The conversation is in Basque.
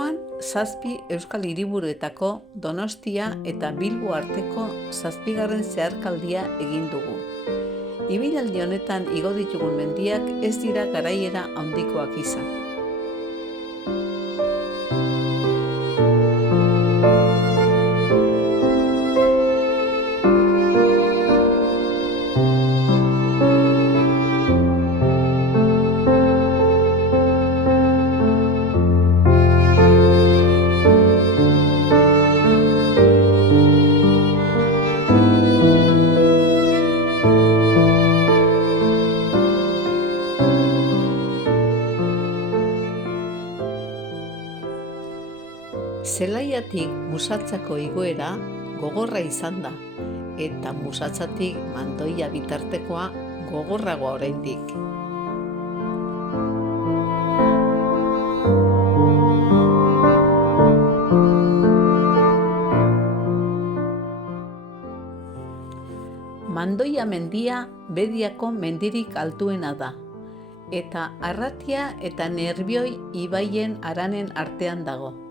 Gaurkoan 7 euskal hiriburuetako Donostia eta Bilbo arteko 7. zeharkaldia egin dugu. Ibilaldi honetan igo ditugun mendiak ez dira garaiera handikoak izan. Zelaiatik Musatzako igoera gogorra izan da, eta Musatzatik Mandoia bitartekoa gogorragoa oraindik. Mandoia mendia Bediako mendirik altuena da, eta Arratia eta Nerbioi ibaien haranen artean dago.